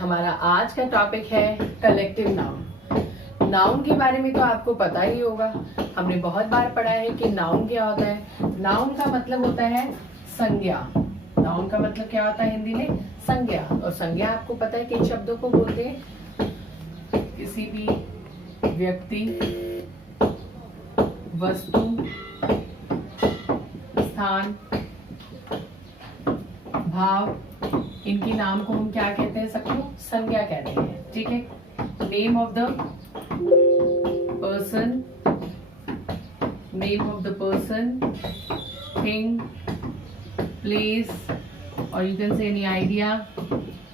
हमारा आज का टॉपिक है कलेक्टिव नाउन। नाउन के बारे में तो आपको पता ही होगा, हमने बहुत बार पढ़ा है कि नाउन क्या होता है। नाउन का मतलब होता है संज्ञा। नाउन का मतलब क्या होता है हिंदी में? संज्ञा। और संज्ञा आपको पता है किन शब्दों को बोलते हैं? किसी भी व्यक्ति, वस्तु, स्थान, भाव, इनके नाम को हम क्या कहते हैं? सबको संज्ञा कहते हैं। ठीक है। Name of the person, thing, place, और you can say any idea.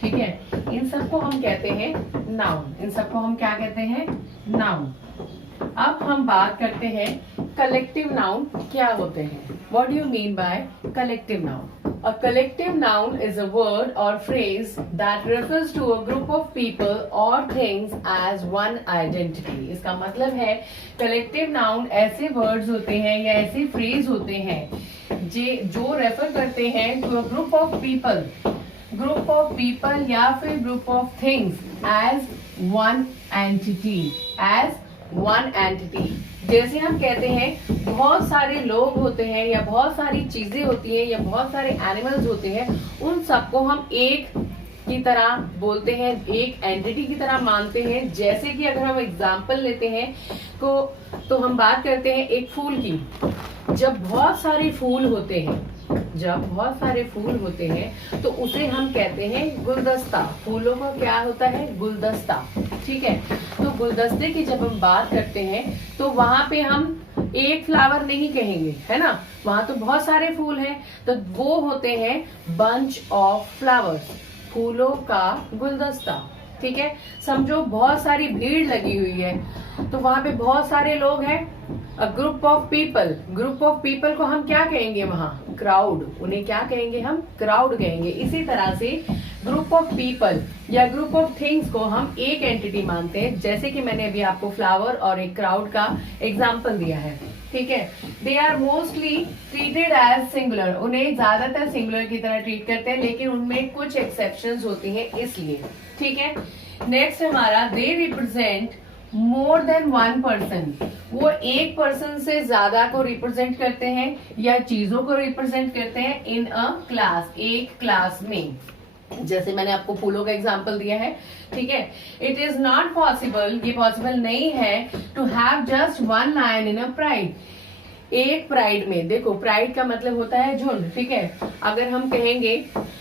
ठीक है। इन सबको हम कहते हैं नाउन। इन सबको हम क्या कहते हैं? नाउन। अब हम बात करते हैं कलेक्टिव नाउन क्या होते हैं। What do you mean by collective noun? A collective noun is a word or phrase that refers to a group of people or things as one identity. इसका मतलब है collective noun ऐसे words होते हैं या ऐसे phrase होते हैं जो रेफर करते हैं to a group of people या फिर group of things as one entity। जैसे हम कहते हैं बहुत सारे लोग होते हैं या बहुत सारी चीजें होती हैं या बहुत सारे एनिमल्स होते हैं, उन सबको हम एक की तरह बोलते हैं, एक एंटिटी की तरह मानते हैं। जैसे कि अगर हम एग्जांपल लेते हैं तो हम बात करते हैं एक फूल की। जब बहुत सारे फूल होते हैं तो उसे हम कहते हैं गुलदस्ता। फूलों का क्या होता है? गुलदस्ता। ठीक है। तो गुलदस्ते की जब हम बात करते हैं तो वहां पे हम एक फ्लावर नहीं कहेंगे, है ना, वहां तो बहुत सारे फूल हैं, तो वो होते हैं बंच ऑफ फ्लावर्स, फूलों का गुलदस्ता। ठीक है। समझो बहुत सारी भीड़ लगी हुई है तो वहां पे बहुत सारे लोग हैं। ग्रुप ऑफ पीपल को हम क्या कहेंगे? वहां क्राउड। उन्हें क्या कहेंगे? हम क्राउड कहेंगे। इसी तरह से ग्रुप ऑफ पीपल या ग्रुप ऑफ थिंग्स को हम एक एंटिटी मानते हैं, जैसे कि मैंने अभी आपको फ्लावर और एक क्राउड का एग्जाम्पल दिया है। ठीक है। They are mostly treated as singular. उन्हें ज्यादातर सिंगुलर की तरह ट्रीट करते हैं, लेकिन उनमें कुछ एक्सेप्शंस होती हैं इसलिए। ठीक है। नेक्स्ट हमारा they represent more than one person. वो एक पर्सन से ज्यादा को रिप्रेजेंट करते हैं या चीजों को रिप्रेजेंट करते हैं इन अ क्लास, एक क्लास में। जैसे मैंने आपको फूलों का एग्जाम्पल दिया है। ठीक है। इट इज नॉट पॉसिबल, ये पॉसिबल नहीं है to have just one lion in a pride. एक प्राइड में, देखो प्राइड का मतलब होता है झुंड। ठीक है। अगर हम कहेंगे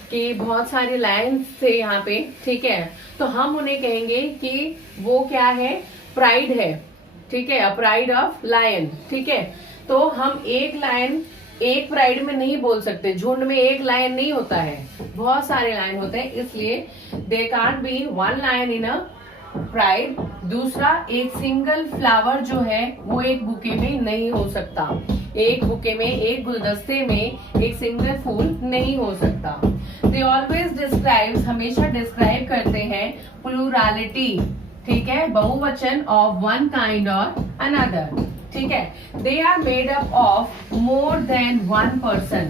कि बहुत सारे लायन थे यहाँ पे, ठीक है, तो हम उन्हें कहेंगे कि वो क्या है? प्राइड है। ठीक है। A pride of lion. ठीक है। तो हम एक लायन एक प्राइड में नहीं बोल सकते, झुंड में एक लायन नहीं होता है, बहुत सारे लायन होते हैं, इसलिए they can't be one lion in a pride. दूसरा, एक सिंगल फ्लावर जो है वो एक बुके में नहीं हो सकता। एक बुके में, एक गुलदस्ते में एक सिंगल फूल नहीं हो सकता। दे ऑलवेज डिस्क्राइब, हमेशा डिस्क्राइब करते हैं प्लूरालिटी। ठीक है। बहुवचन ऑफ वन काइंड और अनदर। ठीक है। They are made up of more than one person.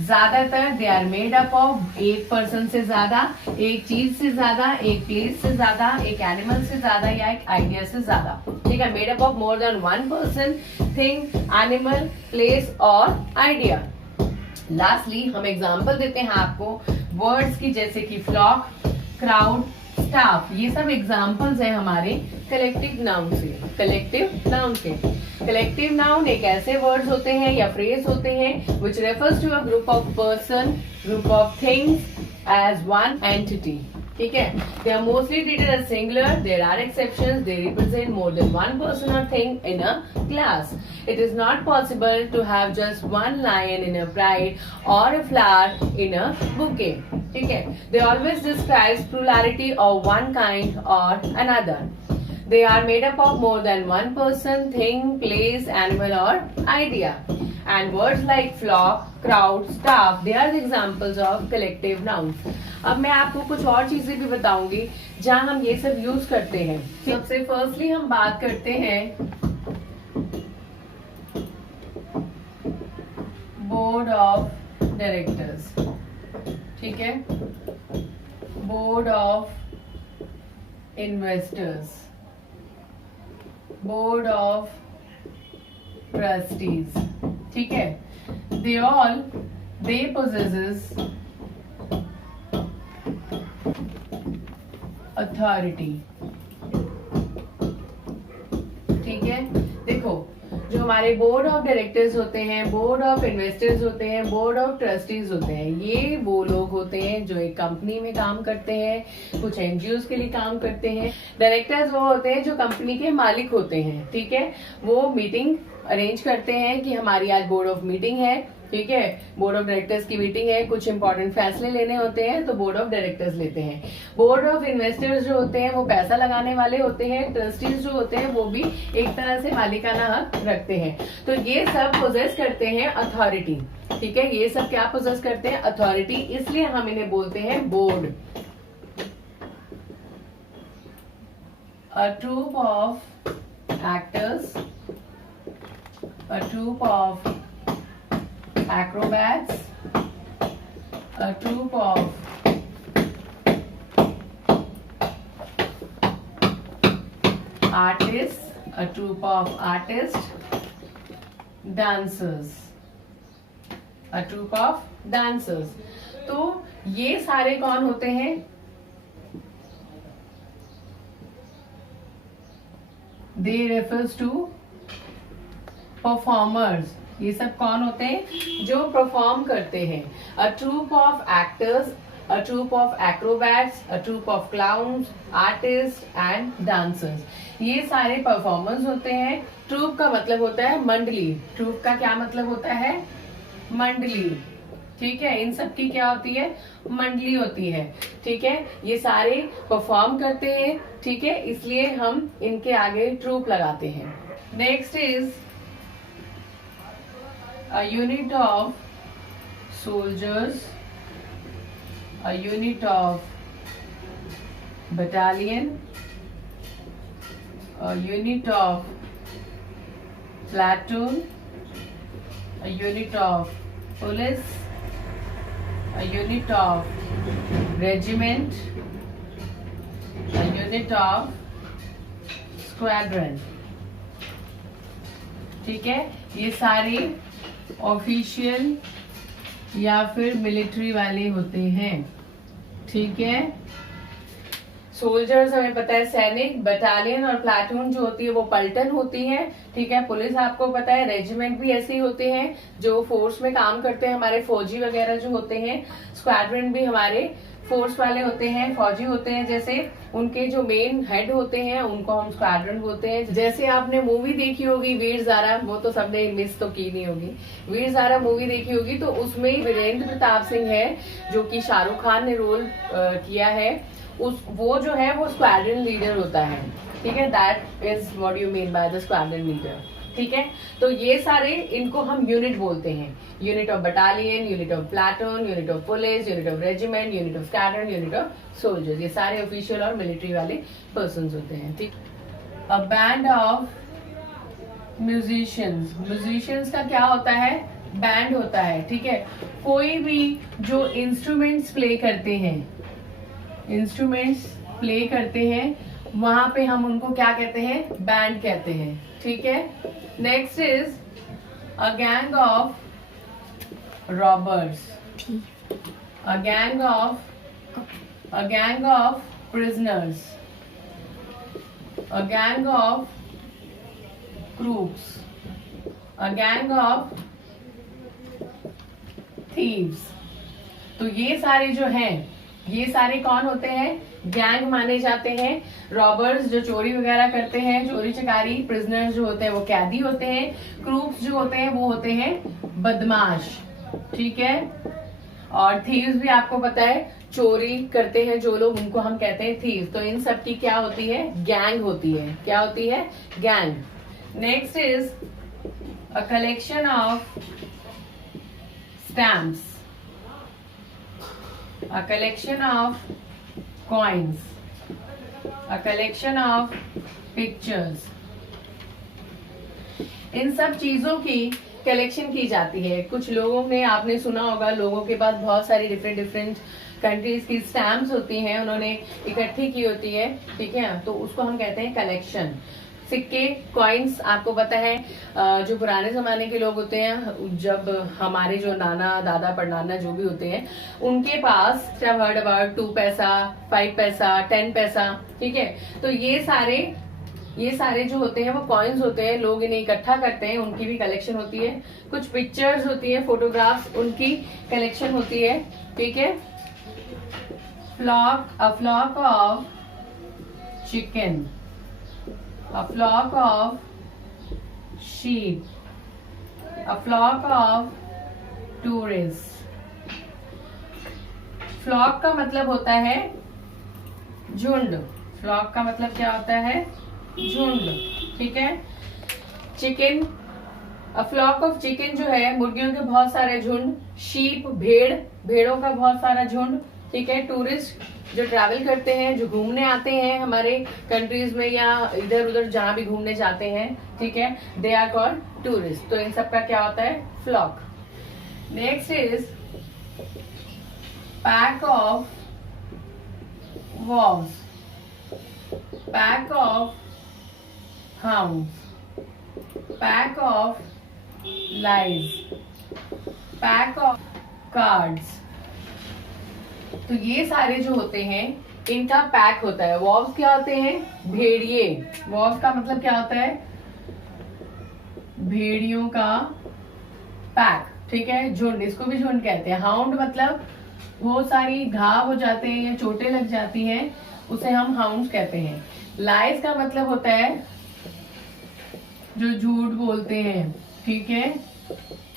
ज्यादातर they are made up of एक पर्सन से ज्यादा, एक चीज से ज्यादा, एक प्लेस से ज्यादा, एक एनिमल से ज्यादा या एक आइडिया से ज्यादा। ठीक है। Made up of more than one person, thing, animal, place और आइडिया। लास्टली हम एग्जाम्पल देते हैं आपको वर्ड्स की, जैसे कि फ्लॉक, क्राउड, स्टाफ। ये सब एग्जाम्पल्स हैं हमारे कलेक्टिव नाउन के। कलेक्टिव नाउन एक ऐसे वर्ड्स होते हैं या फ्रेज होते हैं which refers to a group of person, group of things as one entity. ठीक है। They are mostly treated as singular. There are exceptions. They represent more than one person or thing in a class. It is not possible to have just one lion in a pride or a flower in a bouquet. ठीक है। They always describe plurality of one kind or another. They are made up of more than one person, thing, place, animal or idea. And words like flock, crowd, staff, they are the examples of collective nouns. अब मैं आपको कुछ और चीजें भी बताऊंगी जहां हम ये सब यूज करते हैं। सबसे फर्स्टली हम बात करते हैं बोर्ड ऑफ डायरेक्टर्स। ठीक है। Board of investors, board of trustees, ठीक है, दे possesses अथॉरिटी, ठीक है। देखो, जो हमारे बोर्ड ऑफ डायरेक्टर्स होते हैं, बोर्ड ऑफ इन्वेस्टर्स होते हैं, बोर्ड ऑफ ट्रस्टीज होते हैं, ये वो लोग होते हैं जो एक कंपनी में काम करते हैं, कुछ एनजीओज के लिए काम करते हैं। डायरेक्टर्स वो होते हैं जो कंपनी के मालिक होते हैं, ठीक है। वो मीटिंग अरेंज करते हैं कि हमारी आज बोर्ड ऑफ मीटिंग है, ठीक है, बोर्ड ऑफ डायरेक्टर्स की मीटिंग है, कुछ इंपॉर्टेंट फैसले लेने होते हैं तो बोर्ड ऑफ डायरेक्टर्स लेते हैं। बोर्ड ऑफ इन्वेस्टर्स जो होते हैं वो पैसा लगाने वाले होते हैं। ट्रस्टीज जो होते हैं वो भी एक तरह से मालिकाना हक रखते हैं। तो ये सब पोजेस करते हैं अथॉरिटी, ठीक है, ये सब क्या पोजेस करते हैं? अथॉरिटी, इसलिए हम इन्हें बोलते हैं board. A troupe of actors, a troupe of acrobats, a troupe of artists, a troupe of artists, dancers, a troupe of dancers। तो ये सारे कौन होते हैं? They refers to performers. ये सब कौन होते हैं? जो परफॉर्म करते हैं। A troupe of actors, a troupe of acrobats, a troupe of clowns, artist and dancers, ये सारे परफॉर्मर्स होते हैं। ट्रूप का मतलब होता है मंडली। ट्रूप का क्या मतलब होता है? मंडली, ठीक है। इन सब की क्या होती है? मंडली होती है, ठीक है। ये सारे परफॉर्म करते हैं, ठीक है, इसलिए हम इनके आगे ट्रूप लगाते हैं। Next is a unit of soldiers, a unit of battalion, a unit of platoon, a unit of police, a unit of regiment, a unit of squadron, ठीक है। ये सारे ऑफिशियल या फिर मिलिट्री वाले होते हैं, ठीक है। सोल्जर्स हमें पता है सैनिक, बटालियन और प्लाटून जो होती है वो पलटन होती है, ठीक है। पुलिस आपको पता है, रेजिमेंट भी ऐसे ही होते हैं जो फोर्स में काम करते हैं, हमारे फौजी वगैरह जो होते हैं। स्क्वाड्रन भी हमारे फोर्स वाले होते हैं, फौजी होते हैं, जैसे उनके जो मेन हेड होते हैं उनको हम स्क्वाड्रन बोलते हैं। जैसे आपने मूवी देखी होगी वीर ज़ारा, वो तो सबने मिस तो की नहीं होगी, वीर ज़ारा मूवी देखी होगी, तो उसमें वीरेंद्र प्रताप सिंह है जो कि शाहरुख खान ने रोल किया है। वो जो है वो स्क्वाड्रन लीडर होता है, ठीक है। That is what you mean by the squadron leader, ठीक है। तो ये सारे, इनको हम यूनिट बोलते हैं। Unit of battalion, unit of platoon, unit of police, unit of regiment, unit of squadron, unit of soldiers, ये सारे ऑफिशियल और मिलिट्री वाले पर्सन्स होते हैं, ठीक। A band of musicians, musicians का क्या होता है? बैंड होता है, ठीक है। कोई भी जो इंस्ट्रूमेंट्स प्ले करते हैं, इंस्ट्रूमेंट्स प्ले करते हैं, वहां पे हम उनको क्या कहते हैं? बैंड कहते हैं, ठीक है। Next is a gang of robbers, a gang of prisoners, a gang of crooks, a gang of thieves. तो ये सारे जो हैं, ये सारे कौन होते हैं? गैंग माने जाते हैं। रॉबर्स जो चोरी वगैरह करते हैं, चोरी चकारी। प्रिजनर्स जो होते हैं वो कैदी होते हैं। क्रूक्स जो होते हैं वो होते हैं बदमाश, ठीक है। और थीव्स भी आपको पता है, चोरी करते हैं जो लोग, उनको हम कहते हैं थीव। तो इन सब की क्या होती है? गैंग होती है। क्या होती है? Gang. Next is a collection of stamps, a collection of coins, a collection of pictures। इन सब चीजों की कलेक्शन की जाती है। कुछ लोगों ने, आपने सुना होगा, लोगों के पास बहुत सारी डिफरेंट कंट्रीज की स्टैम्प्स होती हैं, उन्होंने इकट्ठी की होती है, ठीक है, तो उसको हम कहते हैं कलेक्शन। सिक्के, कॉइन्स, आपको पता है जो पुराने जमाने के लोग होते हैं, जब हमारे जो नाना दादा परनाना जो भी होते हैं, उनके पास जब हर्ड अबाउट 2 पैसा, 5 पैसा, 10 पैसा, ठीक है, तो ये सारे जो होते हैं वो कॉइन्स होते हैं, लोग इन्हें इकट्ठा करते हैं, उनकी भी कलेक्शन होती है। कुछ पिक्चर्स होती है, फोटोग्राफ्स, उनकी कलेक्शन होती है, ठीक है। a flock of chicken, a flock of sheep, a flock of tourists। Flock का मतलब होता है झुंड। फ्लॉक का मतलब क्या होता है? झुंड, ठीक है। Chicken, a flock of chicken जो है मुर्गियों के बहुत सारे झुंड। शीप, भेड़ों का बहुत सारा झुंड, ठीक है। टूरिस्ट जो ट्रैवल करते हैं, जो घूमने आते हैं हमारे कंट्रीज में या इधर उधर जहां भी घूमने जाते हैं, ठीक है, दे आर कॉल्ड टूरिस्ट। तो इन सब का क्या होता है? Flock. Next is pack of wolves, pack of hounds, pack of lies, pack of cards। तो ये सारे जो होते हैं इनका पैक होता है। वॉव्स क्या होते हैं? भेड़िए। वॉव्स का मतलब क्या होता है? भेड़ियों का पैक, ठीक है, झुंड, इसको भी झुंड कहते हैं। हाउंड मतलब बहुत सारी घाव हो जाते हैं या चोटें लग जाती हैं, उसे हम हाउंड कहते हैं। लाइज का मतलब होता है जो झूठ बोलते हैं, ठीक है।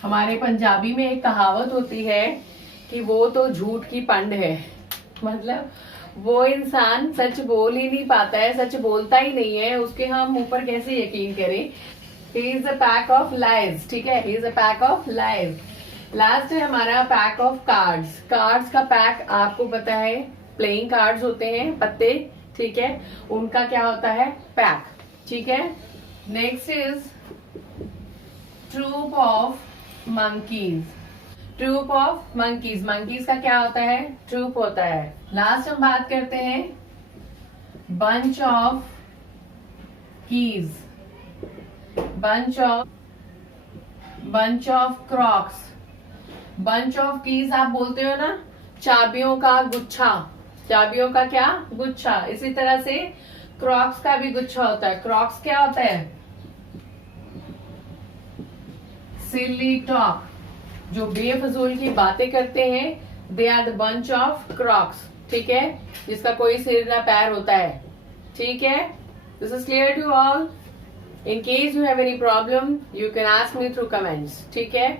हमारे पंजाबी में एक कहावत होती है कि वो तो झूठ की पंड है, मतलब वो इंसान सच बोल ही नहीं पाता है, सच बोलता ही नहीं है, उसके हम ऊपर कैसे यकीन करें। He is a pack of lies, ठीक है, he is a pack of lies. Last है हमारा पैक ऑफ कार्ड्स। कार्ड्स का पैक आपको पता है, प्लेइंग कार्ड्स होते हैं, पत्ते, ठीक है, उनका क्या होता है? पैक, ठीक है। Next is troupe of monkeys. Troupe of monkeys, monkeys का क्या होता है? ट्रूप होता है। लास्ट हम बात करते हैं bunch of keys, bunch of Crocs. Bunch of keys आप बोलते हो ना, चाबियों का गुच्छा, चाबियों का क्या? गुच्छा। इसी तरह से क्रॉक्स का भी गुच्छा होता है। क्रॉक्स क्या होता है? सिली टॉक, जो बेफजूल की बातें करते हैं, they are the bunch of crooks, ठीक है, जिसका कोई सिर ना पैर होता है, ठीक है। This is clear to all. In case you have any problem you can ask me through comments, ठीक है।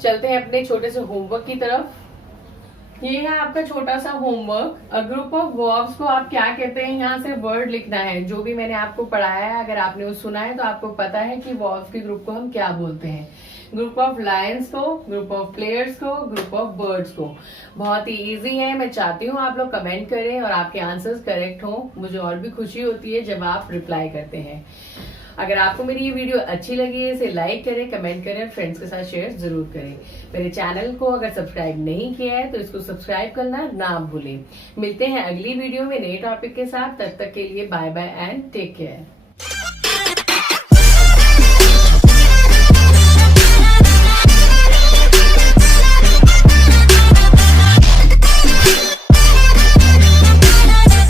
चलते हैं अपने छोटे से होमवर्क की तरफ। ये है आपका छोटा सा homework. A group of verbs को आप क्या कहते हैं, यहाँ से वर्ड लिखना है। जो भी मैंने आपको पढ़ाया है, अगर आपने वो सुना है तो आपको पता है कि वर्ब्स के ग्रुप को हम क्या बोलते हैं। ग्रुप ऑफ लायंस को, ग्रुप ऑफ प्लेयर्स को, ग्रुप ऑफ बर्ड्स को। बहुत ही इजी है। मैं चाहती हूँ आप लोग कमेंट करें और आपके आंसर्स करेक्ट हो। मुझे और भी खुशी होती है जब आप रिप्लाई करते हैं। अगर आपको मेरी ये वीडियो अच्छी लगी है, इसे लाइक करें, कमेंट करें, फ्रेंड्स के साथ शेयर जरूर करें। मेरे चैनल को अगर सब्सक्राइब नहीं किया है तो इसको सब्सक्राइब करना ना भूलें। मिलते हैं अगली वीडियो में नए टॉपिक के साथ। तब तक के लिए bye bye and take care.